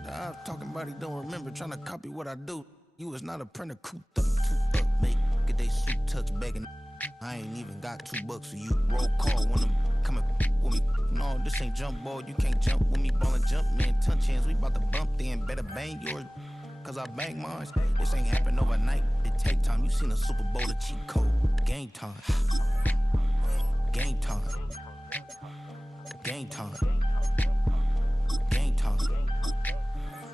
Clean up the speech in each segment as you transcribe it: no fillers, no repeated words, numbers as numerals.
with the eyes talking about he don't remember, trying to copy what I do. You is not a printer, cooped up, make get they suit tucks begging. I ain't even got $2, so you roll call when I'm coming with me. No, this ain't jump ball, you can't jump with me, ballin' jump, man, touch hands, we bout to bump then, better bang yours, cause I bang mine. This ain't happen overnight, it take time, you seen a Super Bowl, a cheat code, game time. Game time. Game time. Game time.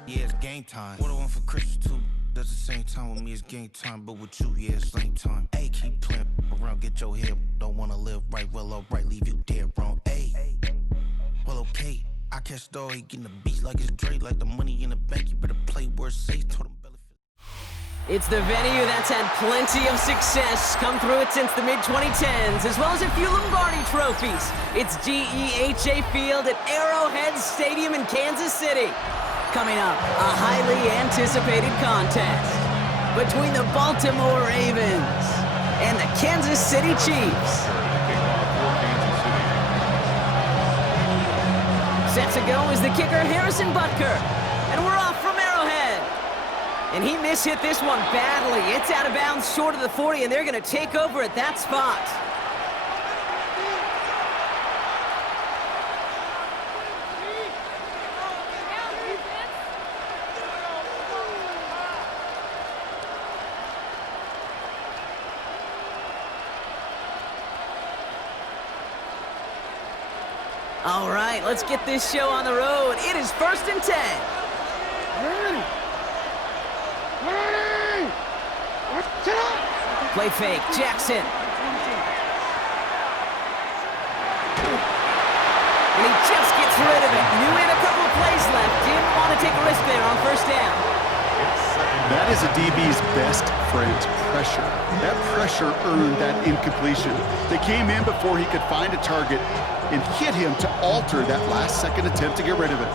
Yeah, it's game time. What I want for Christmas too. Does the same time with me, it's game time, but with you, yeah, it's same time. Hey, keep playing around, get your head. Don't wanna live right, well, alright, leave you dead wrong. Hey, well, okay. I catch the dog, he getting the beats like it's Dre, like the money in the bank. You better play where it's safe. Told him. It's the venue that's had plenty of success, come through it since the mid-2010s, as well as a few Lombardi trophies. It's GEHA Field at Arrowhead Stadium in Kansas City. Coming up, a highly anticipated contest between the Baltimore Ravens and the Kansas City Chiefs. Set to go is the kicker Harrison Butker, and we're off from Arrowhead. And he mishit this one badly. It's out of bounds short of the 40, and they're going to take over at that spot. All right, let's get this show on the road. It is 1st and 10. Play fake, Jackson. And he just gets rid of it. Knew he had a couple of plays left. Didn't want to take a risk there on 1st down. That is a DB's best friend, pressure. That pressure earned that incompletion. They came in before he could find a target and hit him to alter that last-second attempt to get rid of it.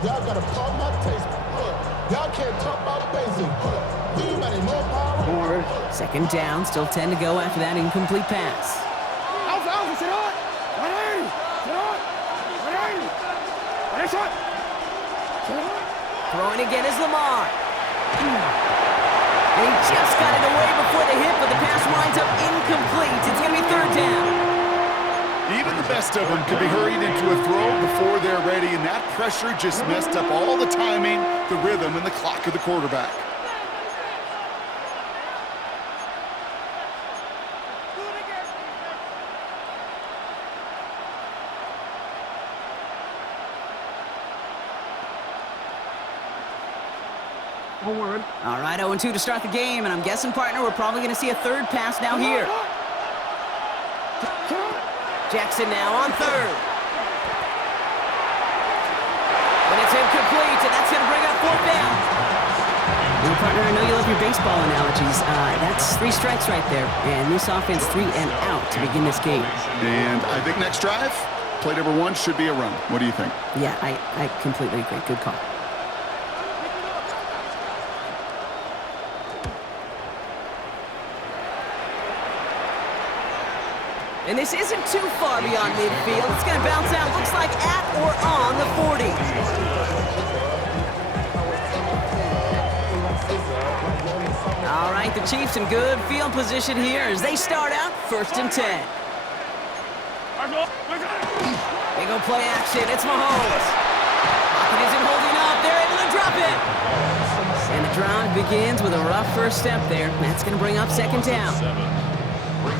Y'all gotta pump my taste. Y'all can't talk about basic. Anybody more power? 2nd down, still 10 to go after that incomplete pass. Throwing again is Lamar. And he just got it away before the hit, but the pass winds up incomplete. It's going to be 3rd down. Even the best of them could be hurried into a throw before they're ready, and that pressure just messed up all the timing, the rhythm, and the clock of the quarterback. All right, 0-2 to start the game, and I'm guessing, partner, we're probably going to see a 3rd pass now here. Jackson now on 3rd. And it's incomplete, and that's going to bring up 4th down. Well, partner, I know you love your baseball analogies. That's 3 strikes right there, and this offense 3 and out to begin this game. And I think next drive, play number 1 should be a run. What do you think? Yeah, I completely agree. Good call. And this isn't too far beyond midfield. It's going to bounce out, looks like at or on the 40. All right, the Chiefs in good field position here as they start out 1st and 10. They go play action. It's Mahomes. Pocket isn't holding up. They're able to drop it. And the drive begins with a rough first step there. That's going to bring up 2nd down.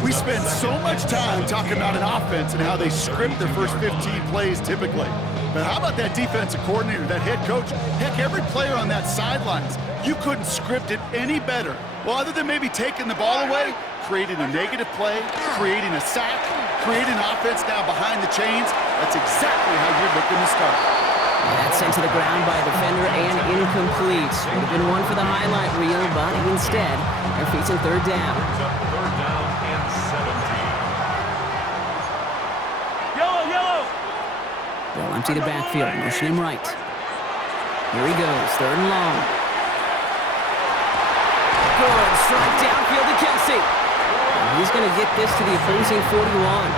We spend so much time talking about an offense and how they script their first 15 plays typically. But how about that defensive coordinator, that head coach? Heck, every player on that sidelines, you couldn't script it any better. Well, other than maybe taking the ball away, creating a negative play, creating a sack, creating offense now behind the chains. That's exactly how you're looking to start. That's sent to the ground by a defender and incomplete. Would have been one for the highlight reel, but instead, they're facing 3rd down. They'll empty the backfield, motion him right. Here he goes, 3rd and long. Good, strike downfield to Kelsey. And he's going to get this to the opposing 41.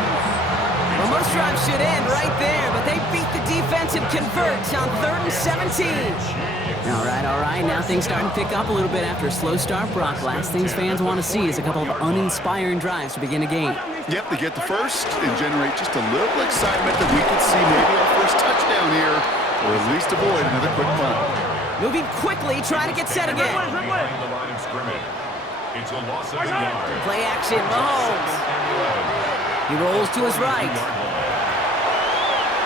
drive should end right there, but they beat the defense and convert on 3rd and 17. All right. Now things starting to pick up a little bit after a slow start, Brock. Last things fans want to see is a couple of uninspiring drives to begin a game. Yep, they get the first and generate just a little excitement that we could see maybe our first touchdown here, or at least avoid another quick punt. Moving quickly, trying to get set again. Play action, Mahomes. He rolls to his right.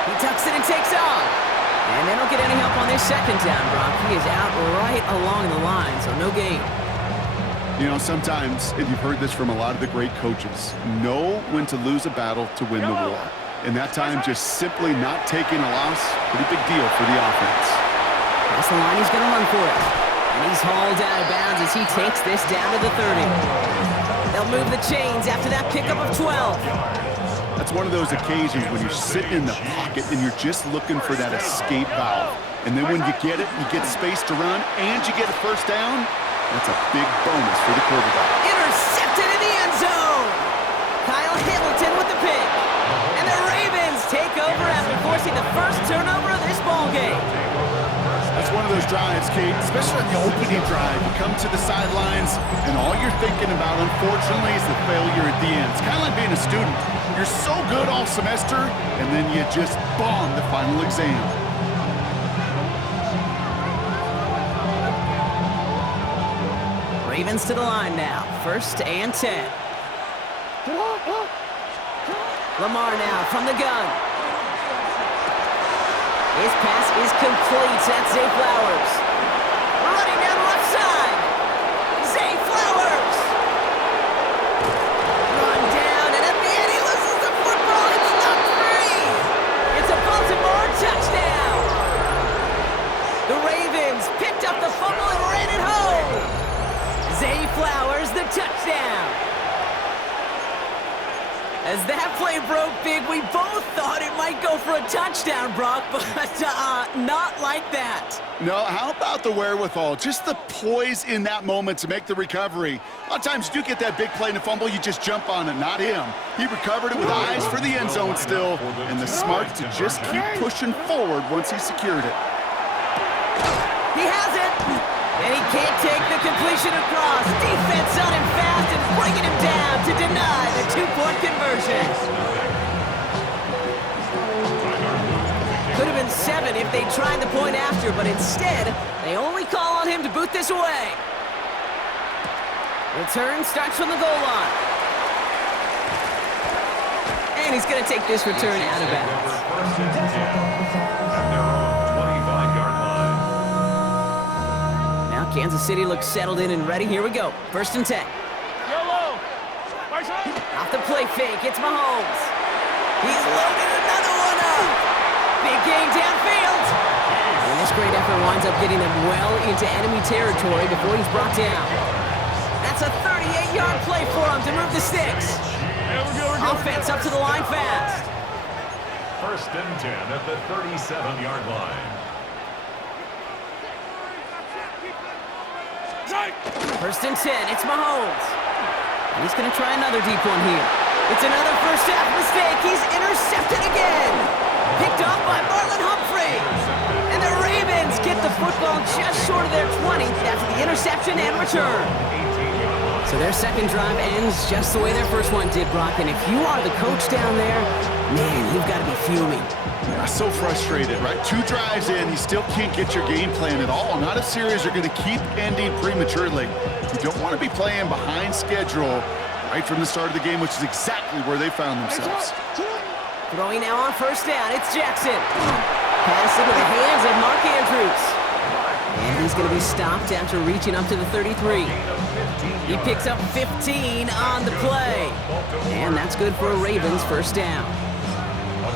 He tucks it and takes off. And they don't get any help on this second down, Brock. He is out right along the line, so no gain. You know, sometimes, and you've heard this from a lot of the great coaches, know when to lose a battle to win the war. And that time, just simply not taking a loss, pretty big deal for the offense. That's the line he's going to run for it. And he's hauled out of bounds as he takes this down to the 30. They'll move the chains after that pickup of 12. That's one of those occasions when you're sitting in the pocket and you're just looking for that escape valve. And then when you get it, you get space to run, and you get a first down, that's a big bonus for the quarterback. Intercepted in the end zone. Kyle Hamilton with the pick. And the Ravens take over after forcing the first turnover of this ballgame. That's one of those drives, Kate, especially on the opening drive. You come to the sidelines, and all you're thinking about, unfortunately, is the failure at the end. It's kind of like being a student. You're so good all semester, and then you just bomb the final exam. Ravens to the line now. 1st and 10. Lamar now from the gun. His pass is complete. That's Zay Flowers. Running down the left side. Zay Flowers. Run down, and at the end he loses the football. It's not free. It's a Baltimore touchdown. The Ravens picked up the fumble and ran it home. Zay Flowers, the touchdown. As that play broke big, we both thought it might go for a touchdown, Brock, but not like that. No, how about the wherewithal? Just the poise in that moment to make the recovery. A lot of times you do get that big play in a fumble, you just jump on it, not him. He recovered it with eyes for the end zone still, and the smarts to just keep pushing forward once he secured it. He has it, and he can't take the completion across. Defense on him fast and bringing him down to deny the 2-point conversion. Could have been 7 if they tried the point after, but instead, they only call on him to boot this away. Return starts from the goal line. And he's going to take this return out of bounds. Now Kansas City looks settled in and ready. Here we go. 1st and 10. Off the play fake, it's Mahomes. He's loaded another one up. Big gain downfield. And this great effort winds up getting him well into enemy territory before he's brought down. That's a 38-yard play for him to move the sticks. Offense up to the line fast. 1st and 10 at the 37-yard line. 1st and 10, it's Mahomes. And he's going to try another deep one here. It's another first half mistake. He's intercepted again. Picked off by Marlon Humphrey. And the Ravens get the football just short of their 20 after the interception and return. So their second drive ends just the way their first one did, Brock. And if you are the coach down there, man, you've got to be fuming. So frustrated, right? 2 drives in, you still can't get your game plan at all. Not a series you're going to keep ending prematurely. You don't want to be playing behind schedule right from the start of the game, which is exactly where they found themselves. Throwing now on 1st down, it's Jackson. Pass into the hands of Mark Andrews. And he's going to be stopped after reaching up to the 33. He picks up 15 on the play. And that's good for a Ravens 1st down.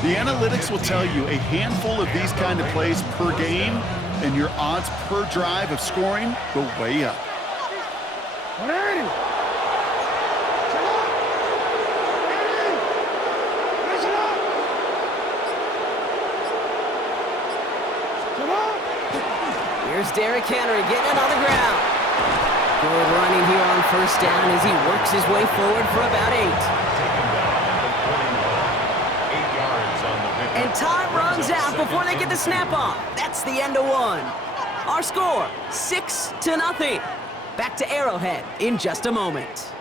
The analytics will tell you a handful of these kind of plays per game, and your odds per drive of scoring go way up. Here's Derrick Henry getting it on the ground. Good running here on 1st down as he works his way forward for about 8. And time runs out before they get the snap off. That's the end of one. Our score, 6-0. Back to Arrowhead in just a moment.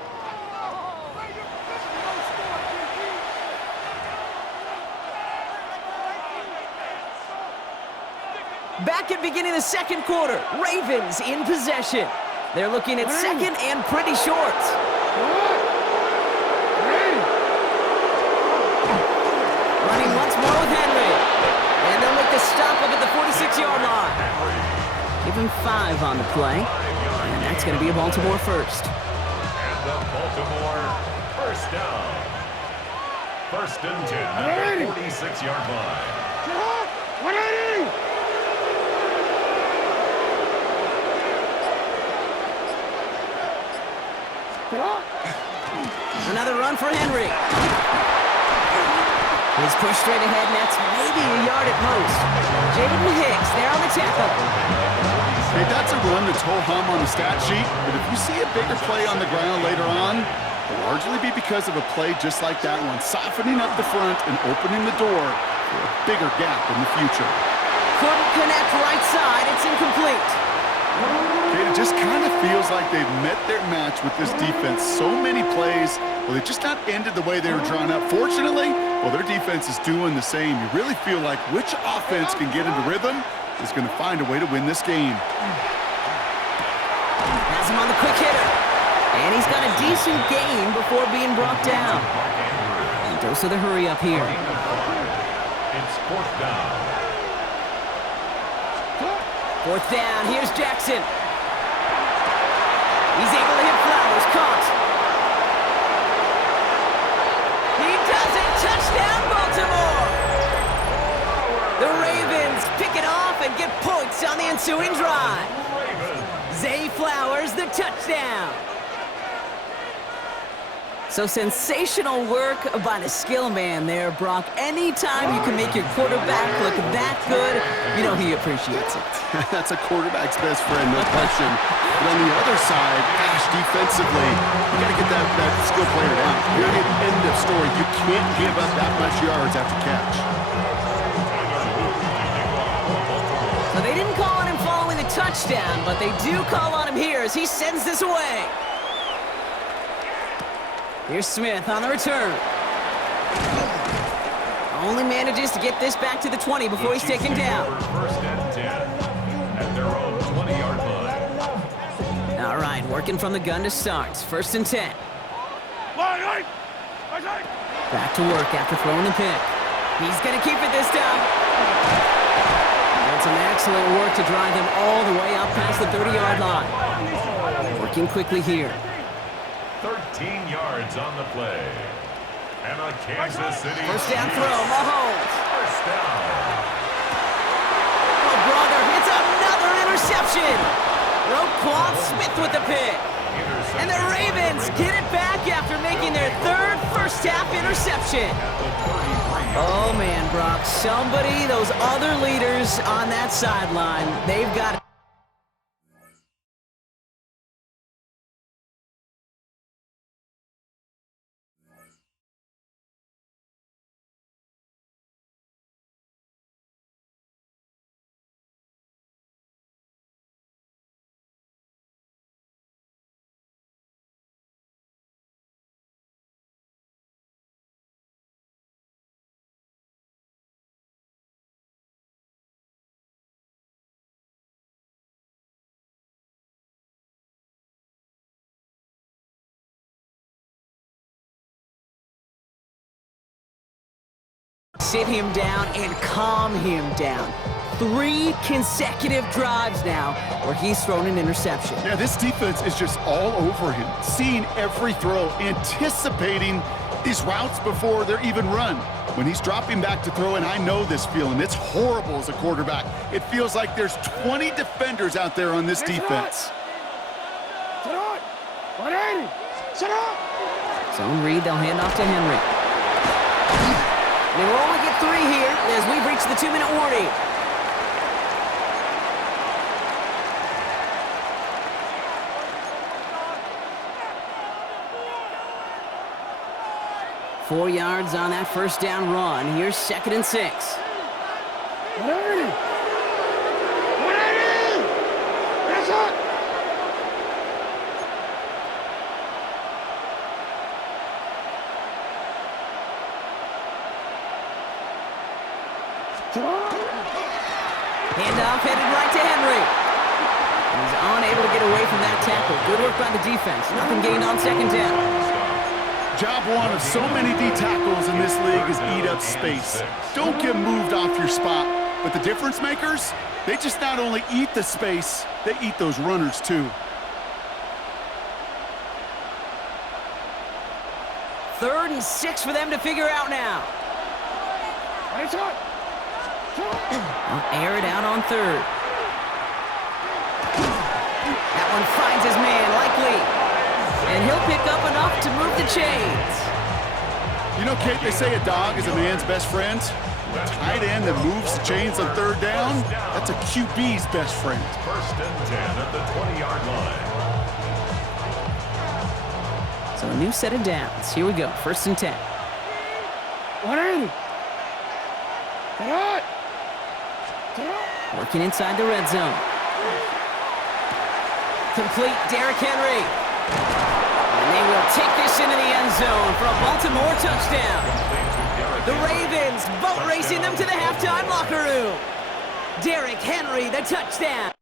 Back at beginning of the second quarter, Ravens in possession. They're looking at second and pretty short. Running once more with Henry. And they'll make the stop up at the 46-yard line. Give him 5 on the play. And that's going to be a Baltimore first. And the Baltimore first down. First and 10 at the 46-yard line. 180! Another run for Henry. He's pushed straight ahead, and that's maybe a yard at most. Jaden Hicks there on the tackle. Hey, that's a run that's ho-hum on the stat sheet, but if you see a bigger play on the ground later on, it'll largely be because of a play just like that one, softening up the front and opening the door for a bigger gap in the future. Couldn't connect right side. It's incomplete. Okay, it just kind of feels like they've met their match with this defense. So many plays, well, they just not ended the way they were drawn up. Fortunately, well, their defense is doing the same. You really feel like which offense can get into rhythm is going to find a way to win this game. Has him on the quick hitter. And he's got a decent gain before being brought down. And dose of the hurry up here. It's fourth down. Fourth down, here's Jackson. He's able to hit Flowers, caught. He does it, touchdown Baltimore! The Ravens pick it off and get points on the ensuing drive. Zay Flowers, the touchdown. So sensational work by the skill man there, Brock. Anytime you can make your quarterback look that good, you know he appreciates it. That's a quarterback's best friend, no question. But on the other side, gosh, defensively, you got to get that skill player down. Period, end of story. You can't give up that much yards after catch. So they didn't call on him following the touchdown, but they do call on him here as he sends this away. Here's Smith on the return. Only manages to get this back to the 20 before he's taken down. First and 10 at their own 20-yard line. All right, working from the gun to start. First and 10. Back to work after throwing the pick. He's going to keep it this time. And some excellent work to drive them all the way up past the 30-yard line. Working quickly here. 13 yards on the play. And a Kansas City. First down throw, Mahomes. First down. Oh, brother, it's another interception. Roquan Smith with the pick. And the Ravens get it back after making their third first-half interception. Oh, man, Brock, somebody, those other leaders on that sideline, they've got it. Sit him down and calm him down. 3 consecutive drives now where he's thrown an interception. Yeah, this defense is just all over him, seeing every throw, anticipating these routes before they're even run. When he's dropping back to throw, and I know this feeling, it's horrible as a quarterback. It feels like there's 20 defenders out there on this defense. Zone read, they'll hand off to Henry. They will only get 3 here as we've reached the 2-minute warning. 4 yards on that first down run. Here's 2nd and 6. Handoff headed right to Henry. He's unable to get away from that tackle. Good work by the defense. Nothing gained on 2nd down. Job one of so many D tackles in this league is eat up space. Don't get moved off your spot. But the difference makers, they just not only eat the space, they eat those runners too. 3rd and 6 for them to figure out now. I'll air it out on 3rd. That one finds his man, likely. And he'll pick up enough to move the chains. You know, Kate, they say a dog is a man's best friend. A tight end that moves the chains on 3rd down, that's a QB's best friend. 1st and 10 at the 20-yard line. So a new set of downs. Here we go, 1st and 10. Working inside the red zone. Complete, Derrick Henry. And they will take this into the end zone for a Baltimore touchdown. The Ravens boat racing them to the halftime locker room. Derrick Henry, the touchdown.